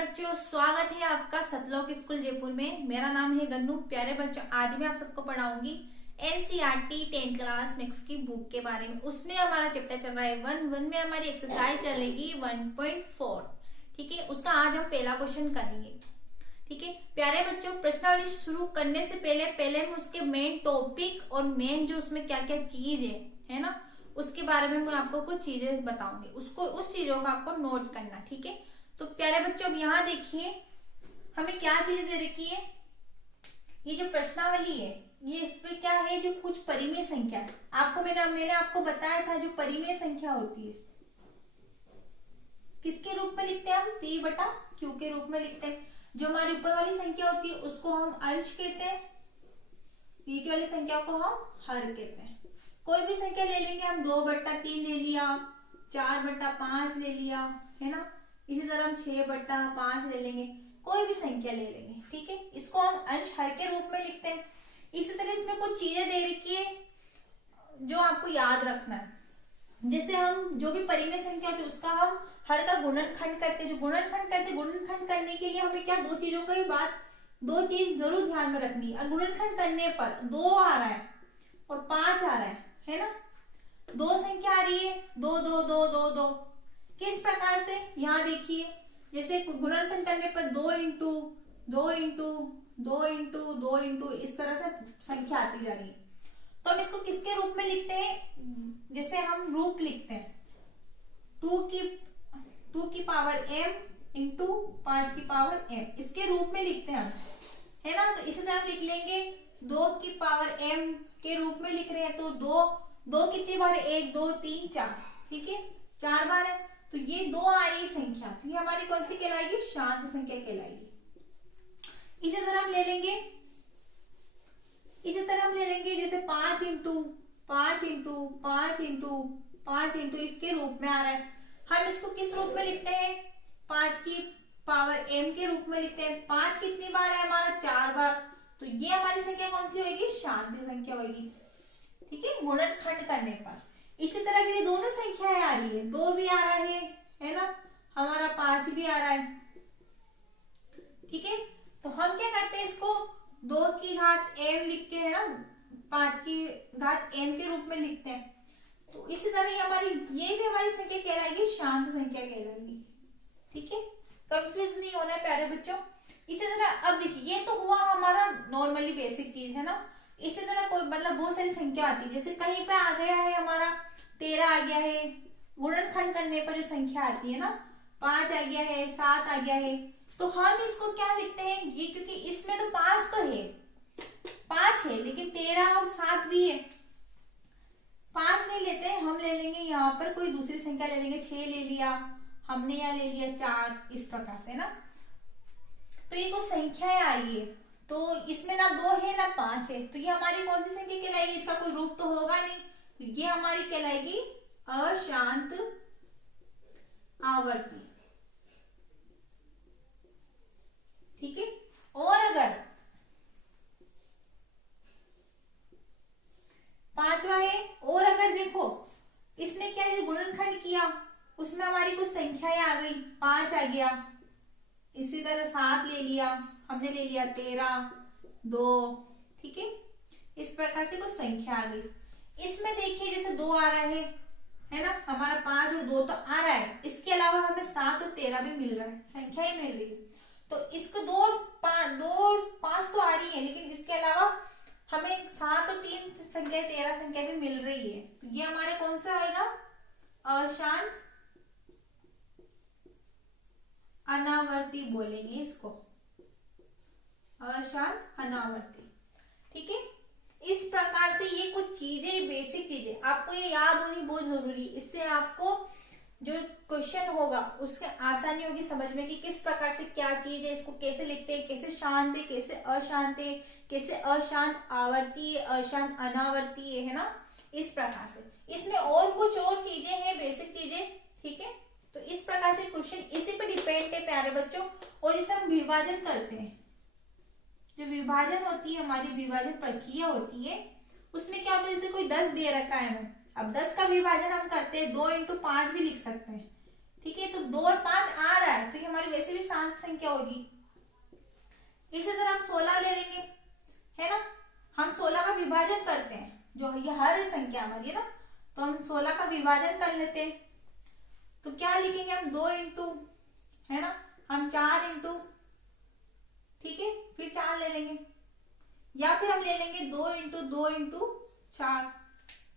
बच्चों, स्वागत है आपका सतलोक स्कूल जयपुर में। मेरा नाम है गन्नू। प्यारे बच्चों, आज मैं आप सबको पढ़ाऊंगी एनसीईआरटी 10th क्लास मैथ्स की बुक के बारे में। उसमें हमारा चैप्टर चल रहा है 1 में हमारी एक्सरसाइज चलेगी 1.4। ठीक है, उसका आज हम पहला क्वेश्चन करेंगे। ठीक है प्यारे बच्चों, प्रश्नावली शुरू करने से पहले हम उसके मेन टॉपिक और मेन जो उसमें क्या क्या चीज है ना, उसके बारे में मैं आपको कुछ चीजें बताऊंगी। उस चीजों का आपको नोट करना। ठीक है, तो प्यारे बच्चों अब यहाँ देखिए हमें क्या चीजें दे रखी है। ये जो प्रश्नावली है ये इस पे क्या है, जो कुछ परिमेय संख्या आपको मैंने आपको बताया था, जो परिमेय संख्या होती है किसके रूप में लिखते हैं हम, p बटा q के रूप में लिखते हैं। जो हमारी ऊपर वाली संख्या होती है उसको हम अंश कहते हैं, नीचे वाली संख्या को हम हर कहते हैं। कोई भी संख्या ले लेंगे हम, 2/3 ले लिया, 4/5 ले लिया, है ना। इसी तरह हम 6/5 ले लेंगे, कोई भी संख्या ले लेंगे। ठीक है, इसको हम अंश हर के रूप में लिखते हैं। इसी तरह इसमें कुछ चीजें दे रखी है जो आपको याद रखना है। जैसे हम जो भी परिमेय संख्या होती है उसका हम हर का गुणनखंड करते हैं। जो गुणनखंड करने के लिए हमें क्या दो चीजों की दो चीज जरूर ध्यान में रखनी है। गुणनखंड करने पर 2 आ रहा है और 5 आ रहा है ना। दो संख्या आ रही है, 2 2 2 2 2। किस प्रकार से, यहाँ देखिए जैसे गुणनखंड करने पर 2 इंटू 2 इंटू 2 इंटू 2 इंटू इस तरह से संख्या आती जा रही है। तो हम इसको किसके रूप में लिखते हैं, जैसे हम रूप लिखते हैं 2 की पावर m इंटू 5 की पावर m, इसके रूप में लिखते हैं हम, है ना। तो इसी तरह लिख लेंगे 2 की पावर m के रूप में लिख रहे हैं तो 2 कितनी बार है, 1 2 3 4। ठीक है, 4 बार है तो ये 2 आ रही संख्या, तो ये हमारी कौन सी कहलाएगी, शांत संख्या कहलाएगी। इसी तरह हम ले लेंगे जैसे 5 इंटू 5 इंटू 5 इंटू 5 इंटू इसके रूप में आ रहा है। हम इसको किस रूप में लिखते हैं, 5 की पावर m के रूप में लिखते हैं। 5 कितनी बार है हमारा, 4 बार, तो ये हमारी संख्या कौन सी होगी, शांत संख्या होगी। ठीक है, गुणनखंड करने पर। इसी तरह की दोनों संख्याएं आ रही है, 2 भी आ रहा है ना, हमारा 5 भी आ रहा है। ठीक है, तो हम क्या करते हैं, इसको 2 की घात m लिखते हैं ना, 5 की घात m के रूप में लिखते हैं। तो इसी तरह ये भी हमारी संख्या कहलाएगी, शांत संख्या कहलाएगी। ठीक है, कंफ्यूज नहीं होना है प्यारे बच्चों। इसी तरह अब देखिए ये तो हुआ हमारा नॉर्मली बेसिक चीज है ना। इसी तरह कोई बहुत सारी संख्या आती है, जैसे कहीं पे आ गया है हमारा 13 आ गया है, गुणनखंड करने पर जो संख्या आती है ना, 5 आ गया है, 7 आ गया है, तो हम इसको क्या लिखते हैं, ये क्योंकि इसमें तो 5 तो है, 5 है लेकिन 13 और 7 भी है। 5 नहीं लेते, हम ले लेंगे यहाँ पर कोई दूसरी संख्या ले लेंगे, 6 ले लिया हमने, या ले लिया 4, इस प्रकार से ना। तो ये कुछ संख्याएं आई है, तो इसमें ना 2 है ना 5 है, तो ये हमारी कौन सी संख्या कहलाएगी, इसका कोई रूप तो होगा नहीं, तो ये हमारी कहलाएगी अशांत आवर्ती। ठीक है, और अगर 5वां है, और अगर देखो इसमें क्या है, गुणनखंड किया उसमें हमारी कुछ संख्याएं आ गई, 5 आ गया, इसी तरह 7 ले लिया हमने, ले लिया 13 2। ठीक है, इस प्रकार से कुछ संख्या आ गई। इसमें देखिए जैसे 2 आ रहा है ना, हमारा 5 और 2 तो आ रहा है, इसके अलावा हमें 7 और 13 भी मिल रहा है, संख्या ही मिल रही है। तो इसको 2 और 5 तो आ रही है, लेकिन इसके अलावा हमें 7 और 3 संख्या 13 संख्या भी मिल रही है, तो ये हमारे कौन सा आएगा, अशांत अनावर्ती बोलेंगे इसको, अशांत अनावर्ती। ठीक है, इस प्रकार से ये कुछ चीजें, बेसिक चीजें आपको ये याद होनी बहुत जरूरी है। इससे आपको जो क्वेश्चन होगा उसके आसानी होगी समझ में कि किस प्रकार से क्या चीज है, इसको कैसे लिखते हैं, कैसे शांत है, कैसे अशांत है, कैसे अशांत आवर्ती है, अशांत अनावर्ती है ना, इस प्रकार से। इसमें और कुछ और चीजें हैं, बेसिक चीजें। ठीक है, तो इस प्रकार से क्वेश्चन इसी पे डिपेंड है प्यारे बच्चों। और जैसे हम विभाजन करते हैं, जो विभाजन होती है हमारी, विभाजन प्रक्रिया होती है, उसमें क्या होता है, जैसे कोई 10 दे रखा है हमें, अब 10 का विभाजन हम करते हैं, 2 इंटू 5 भी लिख सकते हैं, ठीक है, तो 2 और 5 आ रहा है तो ये हमारी वैसे भी शांत संख्या होगी। इसी तरह हम 16 ले लेंगे, है ना। हम 16 का विभाजन करते हैं, जो ये हर संख्या हमारी है ना, तो हम 16 का विभाजन कर लेते हैं। तो क्या लिखेंगे हम, 2 इंटू, है ना, हम 4 इंटू, ठीक है, फिर 4 ले लेंगे, या फिर हम ले लेंगे 2 इंटू 2 इंटू 4,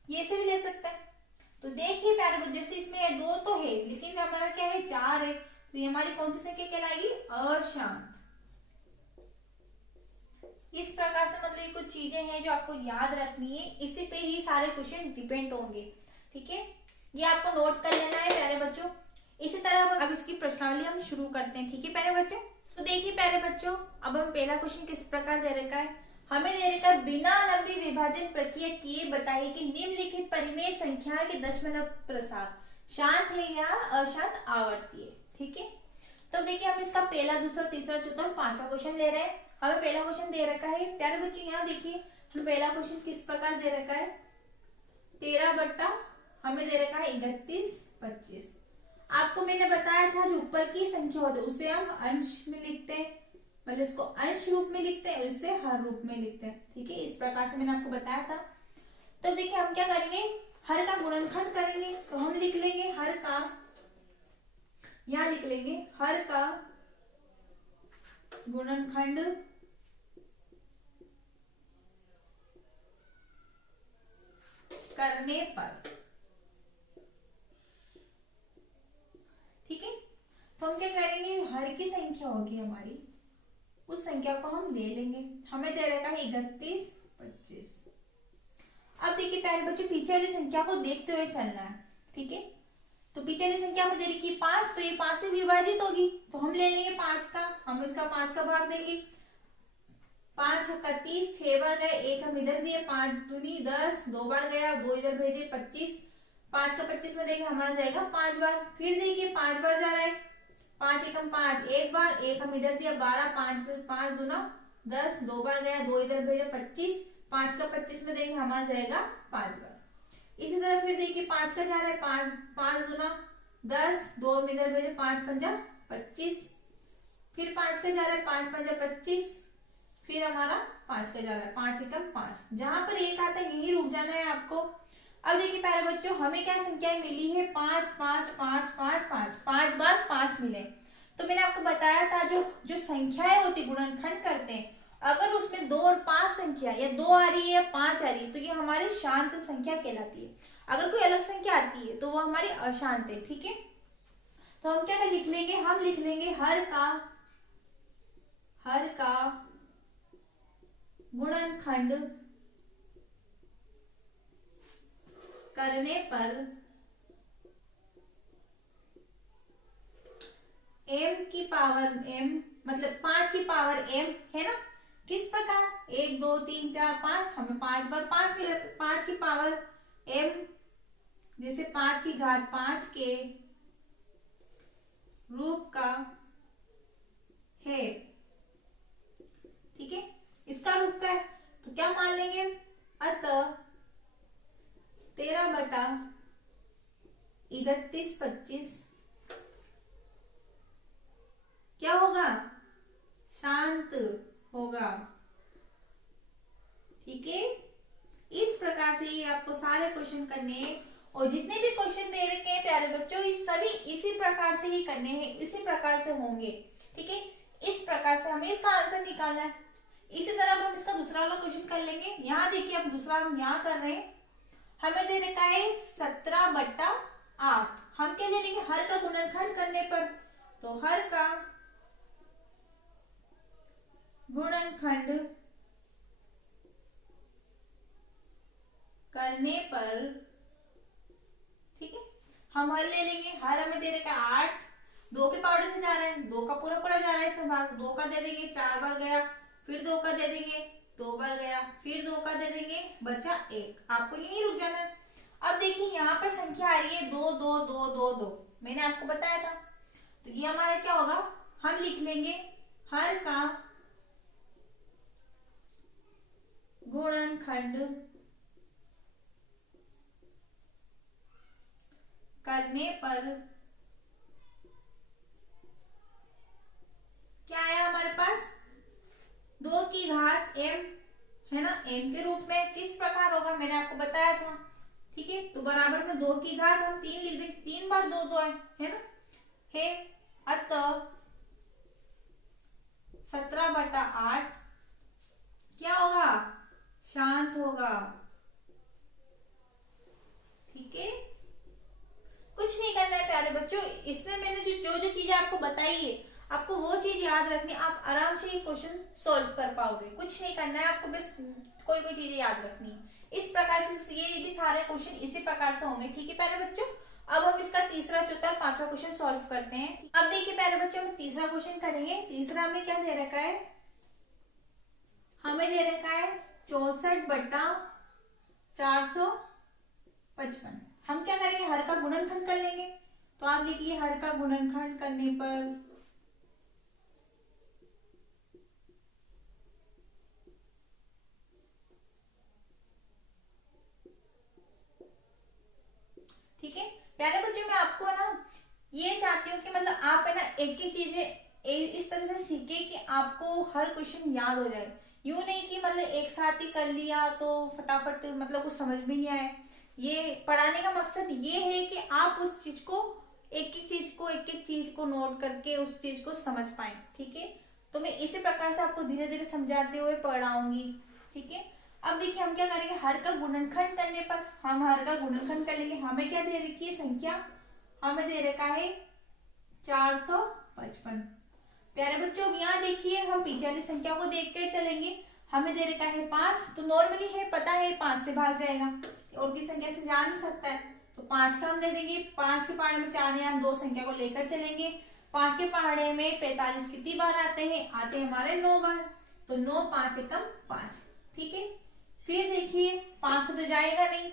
ये से भी ले सकते हैं। तो देखिए प्यारे बच्चों, जैसे इसमें 2 तो है लेकिन हमारा क्या है, 4 है, तो ये हमारी कौन सी संख्या कहलाएगी, अशांत। इस प्रकार से मतलब ये कुछ चीजें हैं जो आपको याद रखनी है, इसी पे ही सारे क्वेश्चन डिपेंड होंगे, ठीक है। ये आपको नोट कर लेना है प्यारे बच्चों। इसी तरह अब इसकी प्रश्नावली हम शुरू करते हैं, ठीक है प्यारे बच्चों। तो देखिए प्यारे बच्चों, अब हम पहला क्वेश्चन किस प्रकार दे रखा है, हमें दे रखा है बिना लंबी विभाजन प्रक्रिया किए बताइए कि निम्नलिखित परिमेय संख्या के दशमलव प्रसार शांत है या अशांत आवर्ती है, ठीक है। तो देखिए हम इसका पहला, दूसरा, तीसरा, चौथा, पांचवा क्वेश्चन ले रहे हैं। हमें पहला क्वेश्चन दे रखा है प्यारे बच्चों, यहाँ देखिए हमें पहला क्वेश्चन किस प्रकार दे रखा है, 13 बट्टा हमें दे रखा है 31, 25। आपको मैंने बताया था जो ऊपर की संख्या होती है उसे हम अंश में लिखते हैं, मतलब इसको अंश रूप में लिखते हैं, इसे हर रूप में लिखते हैं, ठीक है। इस प्रकार से मैंने आपको बताया था। तो देखिए हम क्या करेंगे, हर का गुणनखंड करेंगे, तो हम लिख लेंगे हर का, यहां लिख लेंगे हर का गुणनखंड करने पर, ठीक है। तो हम क्या करेंगे, हर की संख्या होगी हमारी, उस संख्या को हम ले लेंगे, हमें दे रखा है 31, 25। अब देखिए प्यारे बच्चों, पीछे वाली संख्या को देखते हुए चलना है, ठीक है। तो पीछे वाली संख्या में दे रखी है 5, तो ये 5 से विभाजित होगी, तो हम ले लेंगे 5 का, हम इसका 5 का भाग देंगे। 5 छक्का 30, 6 बार गए, 1 हम इधर दिए, 5 दूनी 10, 2 बार गया, 2 इधर भेजे, 25। 5 का 25 में देंगे, हमारा जाएगा 5 बार। फिर देखिए 5 बार जा रहा है, 5 एकम 5, 1 बार, 1 हम इधर दिया, 12, 5 दूना 10, 2 बार गया, 2 इधर भेजा, 25। 5 का 25 में देंगे, हमारा जाएगा 5 बार। इसी तरह फिर देखिए 5 का जा रहा है, 5 दूना 10, 2 हम इधर भेजे, 5 पंजा 25। फिर 5 का जा रहा है, 5 पंजा 25। फिर हमारा 5 का जा रहा है, 5 एकम 5। जहां पर 1 आता है यही रुक जाना है आपको। अब देखिए प्यारे बच्चों, हमें क्या संख्याएं मिली है, 5, 5, 5, 5, 5, 5 बार 5 मिले। तो मैंने आपको बताया था जो संख्याएं होती गुणनखंड करते हैं, अगर उसमें 2 और 5 संख्या या 2 आ रही है या 5 आ रही है तो ये हमारी शांत संख्या कहलाती है। अगर कोई अलग संख्या आती है तो वो हमारी अशांत है, ठीक है। तो हम क्या लिख लेंगे, हम लिख लेंगे हर का गुणनखंड करने पर m की पावर m, मतलब 5 की पावर m, है ना। किस प्रकार, 1 2 3 4 5, हमें 5 बार 5 मिला, 5 की पावर m, जैसे 5 की घात 5 के रूप का है, ठीक है। इसका रूप का है तो क्या मान लेंगे, अतः 13 बटा 31, 25 क्या होगा, शांत होगा, ठीक है। इस प्रकार से ये आपको सारे क्वेश्चन करने हैं, और जितने भी क्वेश्चन दे रखे हैं प्यारे बच्चों, ये सभी इसी प्रकार से ही करने हैं, इसी प्रकार से होंगे, ठीक है। इस प्रकार से हमें इसका आंसर निकालना है। इसी तरह अब हम इसका दूसरा वाला क्वेश्चन कर लेंगे। यहाँ देखिए अब दूसरा हम यहाँ कर रहे हैं, हमें दे रखा है 17 बट्टा 8। हम क्या ले लेंगे, हर का गुणनखंड करने पर, तो हर का गुणनखंड करने पर, ठीक है, हम हर ले लेंगे। हर हमें दे रखा है 8, 2 के पाउडर से जा रहा है, 2 का पूरा पूरा जा रहा है, सब भाग 2 का दे देंगे, 4 बार गया, फिर 2 का दे देंगे, 2 बार गया, फिर 2 का दे देंगे, बचा 1। आपको यहीं रुक जाना है। अब देखिए यहाँ पर संख्या आ रही है 2 2 2 2 2, मैंने आपको बताया था। तो ये हमारा क्या होगा, हम लिख लेंगे हर का गुणनखंड करने पर m के रूप में किस प्रकार होगा मैंने आपको बताया था। ठीक है, तो बराबर में 2 की घात हम 3 लिख देंगे, 3 बार 2 2 है ना, है अतः 17/8 क्या होगा, शांत होगा। ठीक है, कुछ नहीं करना है प्यारे बच्चों, इसमें मैंने जो चीजें आपको बताई है आपको वो चीज याद रखनी, आप आराम से ये क्वेश्चन सॉल्व कर पाओगे। कुछ नहीं करना है आपको, बस कोई चीजें याद रखनी है। इस प्रकार से ये भी सारे क्वेश्चन इसी प्रकार से होंगे। ठीक है प्यारे बच्चों, अब हम इसका तीसरा, चौथा, पांचवा क्वेश्चन सॉल्व करते हैं। अब देखिए प्यारे बच्चों, हम तीसरा क्वेश्चन करेंगे। तीसरा में क्या दे रखा है, हमें दे रखा है 64/455। हम क्या करेंगे, हर का गुणनखंड कर लेंगे। तो आप लिखिए हर का गुणनखंड करने पर ठीक है प्यारे बच्चों, मैं आपको ना ये चाहती हूँ कि मतलब आप है ना एक एक चीजें इस तरह से सीखे कि आपको हर क्वेश्चन याद हो जाए। यूं नहीं कि मतलब एक साथ ही कर लिया तो फटाफट मतलब कुछ समझ भी नहीं आए। ये पढ़ाने का मकसद ये है कि आप उस चीज को एक एक चीज को नोट करके उस चीज को समझ पाए। ठीक है, तो मैं इसी प्रकार से आपको धीरे धीरे समझाते हुए पढ़ाऊंगी। ठीक है, अब देखिए हम क्या करेंगे, हर का गुणनखंड करने पर हम हर का गुणनखंड कर लेंगे। हमें क्या दे रखी है संख्या, हमें दे रखा है 455। प्यारे बच्चों यहाँ देखिए हम पीछे वाली संख्या को देख कर चलेंगे। हमें दे रखा है 5, तो नॉर्मली है पता है 5 से भाग जाएगा, और की संख्या से जा नहीं सकता है, तो 5 का हम दे देंगे। 5 के पहाड़े में 4 ने हम 2 संख्या को लेकर चलेंगे। 5 के पहाड़े में 45 कितनी बार आते हैं, आते हैं हमारे 9 बार, तो 9 5 एकम 5। ठीक है, फिर देखिए 5 से तो जाएगा नहीं,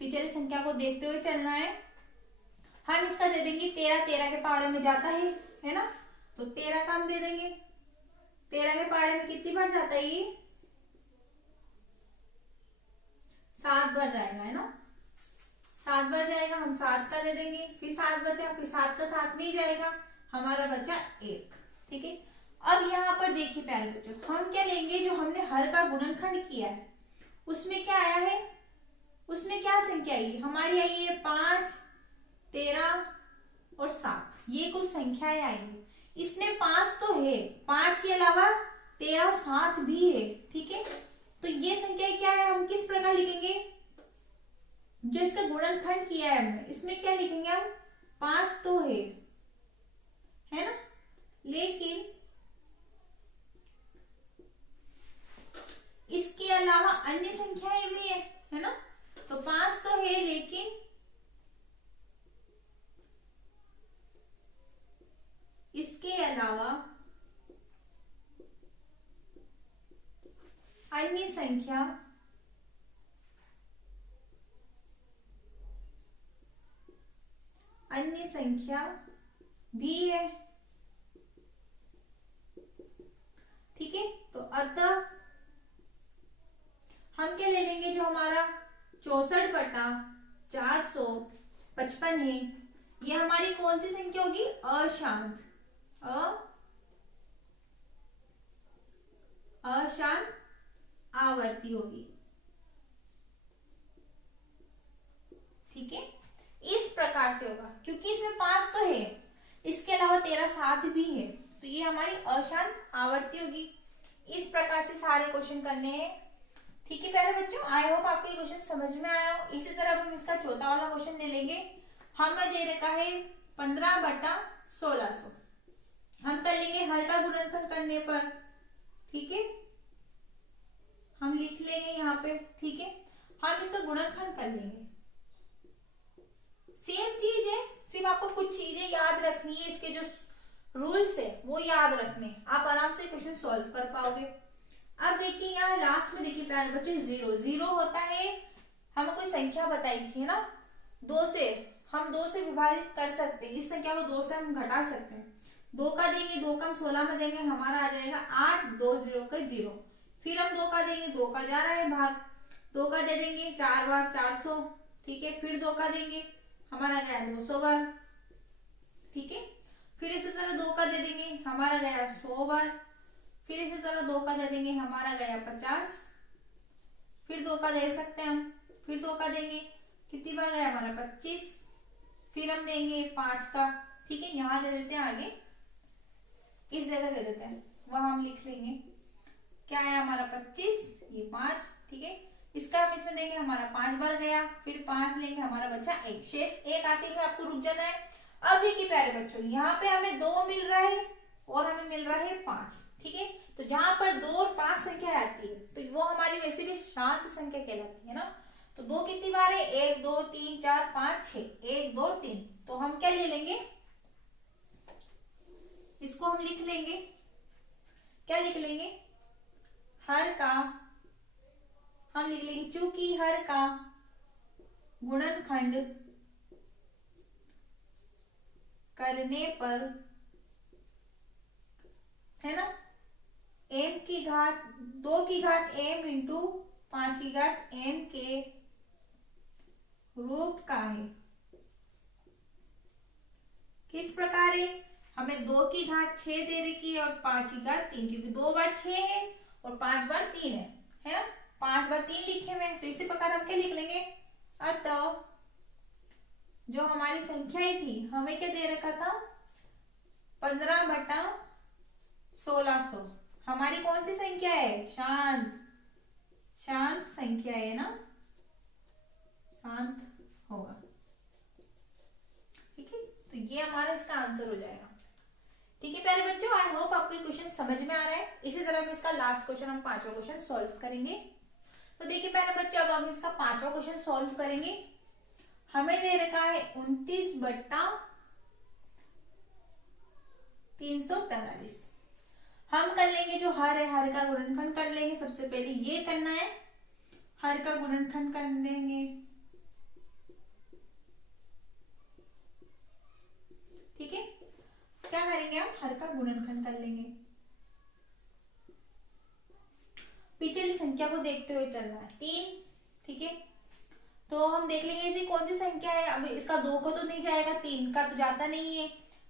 पिछली संख्या को देखते हुए चलना है। हम इसका दे देंगे 13, 13 के पहाड़े में जाता है ना, तो 13 का हम दे देंगे। 13 के पहाड़े में कितनी बार जाता है, ये 7 बार जाएगा, है ना, 7 बार जाएगा, हम 7 का दे देंगे। फिर 7 बचा, फिर 7 का 7 में ही जाएगा, हमारा बचा 1। ठीक है, अब यहाँ पर देखिए प्यारे बच्चों, हम क्या लेंगे, जो हमने हर का गुणनखंड किया है उसमें क्या आया है, उसमें क्या संख्या आई हमारी, आई है 5, 13 और 7, ये कुछ संख्याएं आई है। इसमें 5 तो है, 5 के अलावा 13 और 7 भी है। ठीक है, तो ये संख्याएं क्या है, हम किस प्रकार लिखेंगे, जो इसका गुणनखंड किया है हमने, इसमें क्या लिखेंगे हम, 5 तो है ना, लेकिन इसके अलावा अन्य संख्याएं भी है ना, तो 5 तो है लेकिन इसके अलावा अन्य संख्या भी है। ठीक है, तो अतः हम क्या ले लेंगे, जो हमारा 64/455 है, ये हमारी कौन सी संख्या होगी, अशांत आवर्ती होगी। ठीक है, इस प्रकार से होगा, क्योंकि इसमें 5 तो है, इसके अलावा 13 7 भी है, तो ये हमारी अशांत आवर्ती होगी। इस प्रकार से सारे क्वेश्चन करने हैं। ठीक है प्यारे बच्चों, आई होप आपको ये क्वेश्चन समझ में आया हो। इसी तरह हम इसका चौथा वाला क्वेश्चन ले लेंगे। हमें दे रखा है 15/1600। हम कर लेंगे हर का गुणनखंड करने पर। ठीक है, हम लिख लेंगे यहाँ पे। ठीक है, हम इसका गुणनखंड कर लेंगे। सेम चीज है, सिर्फ आपको कुछ चीजें याद रखनी है, इसके जो रूल्स है वो याद रखने, आप आराम से क्वेश्चन सॉल्व कर पाओगे। अब देखिए यहाँ लास्ट में देखिए प्यारे बच्चे, 0 होता है, हमें कोई संख्या बताई थी ना, 2 से हम 2 से विभाजित कर सकते हैं, इस संख्या को 2 से हम घटा सकते हैं। 2 का देंगे, 2 का हम 16 में देंगे, हमारा आ जाएगा 8, 2 0 का 0। फिर हम 2 का देंगे, 2 का जा रहा है भाग, 2 का दे देंगे 4 बार 400। ठीक है, फिर 2 का देंगे, हमारा गया 200 बार। ठीक है, फिर इसी तरह 2 का दे देंगे, हमारा गया 100 बार। फिर इसी तरह 2 का दे देंगे, हमारा गया 50। फिर 2 का दे सकते हैं हम, फिर 2 का देंगे, कितनी बार गया हमारा 25, फिर हम देंगे 5 का, ठीक है। यहाँ दे देते हैं आगे, इस जगह दे देते हैं, वहां हम लिख लेंगे क्या है हमारा 25, ये 5, ठीक है। इसका हम इसमें देंगे, हमारा 5 बार गया, फिर 5 लेंगे, हमारा बचा 1, शेष 1 आते ही आपको रुक जाना है। अब देखिए प्यारे बच्चों, यहाँ पे हमें 2 मिल रहा है और हमें मिल रहा है 5, ठीक है। तो जहां पर 2 और 5 संख्या आती है तो वो हमारी वैसे भी शांत संख्या कहलाती है ना। तो 2 कितनी बार है, 1 2 3 4 5 6, 1 2 3, तो हम क्या ले लेंगे, इसको हम लिख लेंगे, क्या लिख लेंगे, हर का, हम लिख लेंगे चूंकि हर का गुणनखंड करने पर है ना, m की घात 2 की घात m इंटू 5 की घात m के रूप का है। किस प्रकार है, हमें 2 की घात 6 दे रखी है और 5 की घात 3, क्योंकि 2 बार 6 है और 5 बार 3 है ना, 5 बार 3 लिखे हुए हैं, तो इसी प्रकार हम क्या लिख लेंगे, अतः जो हमारी संख्या ही थी, हमें क्या दे रखा था 15/1600, हमारी कौन सी संख्या है, शांत संख्या है ना, शांत होगा, ठीक है। तो ये हमारा इसका आंसर हो जाएगा, ठीक है प्यारे बच्चों। आई होप आपको ये क्वेश्चन समझ में आ रहा है। इसी तरह हम इसका लास्ट क्वेश्चन, हम 5वां क्वेश्चन सॉल्व करेंगे। तो देखिए प्यारे बच्चों, अब हम इसका 5वां क्वेश्चन सॉल्व करेंगे। हमें दे रखा है 29/343। हम कर लेंगे जो हर है, हर का गुणनखंड कर लेंगे। सबसे पहले ये करना है, हर का गुणनखंड कर लेंगे, ठीक है। क्या करेंगे, हम हर का गुणनखंड कर लेंगे, पिछली संख्या को देखते हुए चलना है, 3, ठीक है। तो हम देख लेंगे ऐसी कौन सी संख्या है, अब इसका 2 को तो नहीं जाएगा, 3 का तो जाता नहीं है,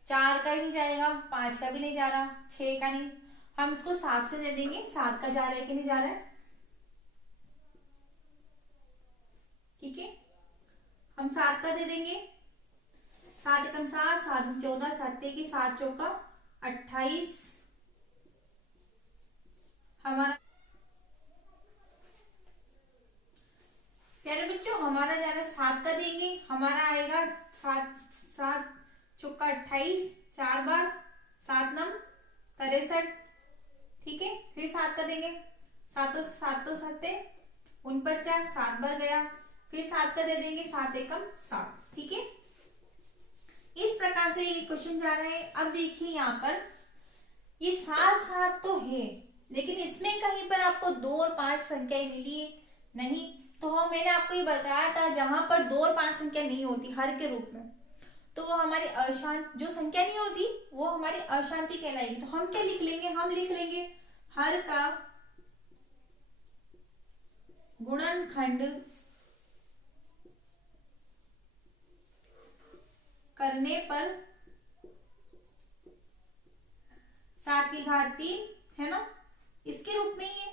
4 का भी नहीं जाएगा, 5 का भी नहीं जा रहा, 6 का नहीं, हम इसको 7 से दे देंगे, 7 का जा रहा है कि नहीं जा रहा है, ठीक है। हम 7 का दे देंगे, 7 एकम 7, 7 14, 7 की 7 चौका 28, हमारा प्यारे बच्चों हमारा जा रहा है 7 का देंगे, हमारा आएगा 7 चौका 28, 4 बार 7 9 63, ठीक है। फिर 7 का देंगे, 7 7 49, 7 बार गया, फिर 7 का दे देंगे, 7 एकम 7, ठीक है। इस प्रकार से ये क्वेश्चन जा रहा है। अब देखिए यहाँ पर ये 7 7 तो है, लेकिन इसमें कहीं पर आपको 2 और 5 संख्याएं मिली है नहीं। तो मैंने आपको ये बताया था, जहां पर 2 और 5 संख्या नहीं होती हर के रूप में, तो वो हमारी अशांत, जो संख्या नहीं होती वो हमारी अशांति कहलाएगी। तो हम क्या लिख लेंगे, हम लिख लेंगे हर का गुणनखंड करने पर 7 की घात 3 है ना, इसके रूप में ही है।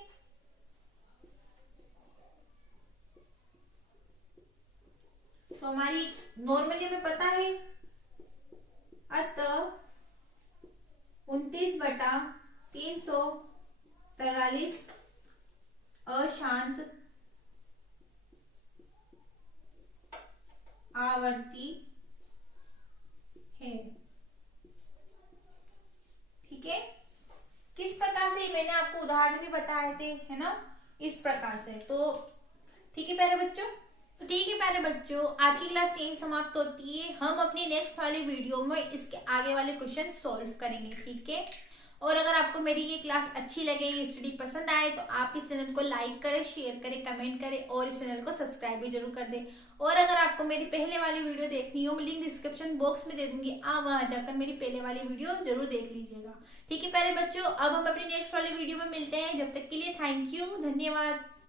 तो हमारी नॉर्मली हमें पता है, अतः 29/343 अशांत आवर्ती है, ठीक है। किस प्रकार से, मैंने आपको उदाहरण भी बताए थे, है ना, इस प्रकार से। तो ठीक है प्यारे बच्चों, तो ठीक है प्यारे बच्चों, आज की क्लास यही समाप्त होती है। हम अपनी नेक्स्ट वाली वीडियो में इसके आगे वाले क्वेश्चन सॉल्व करेंगे, ठीक है। और अगर आपको मेरी ये क्लास अच्छी लगे, ये स्टडी पसंद आए, तो आप इस चैनल को लाइक करें, शेयर करें, कमेंट करें और इस चैनल को सब्सक्राइब भी जरूर कर दें। और अगर आपको मेरी पहले वाली वीडियो देखनी हो, मैं लिंक डिस्क्रिप्शन बॉक्स में दे दूंगी, आप वहां जाकर मेरी पहले वाली वीडियो जरूर देख लीजिएगा, ठीक है प्यारे बच्चों। अब हम अपनी नेक्स्ट वाली वीडियो में मिलते हैं, जब तक के लिए थैंक यू, धन्यवाद।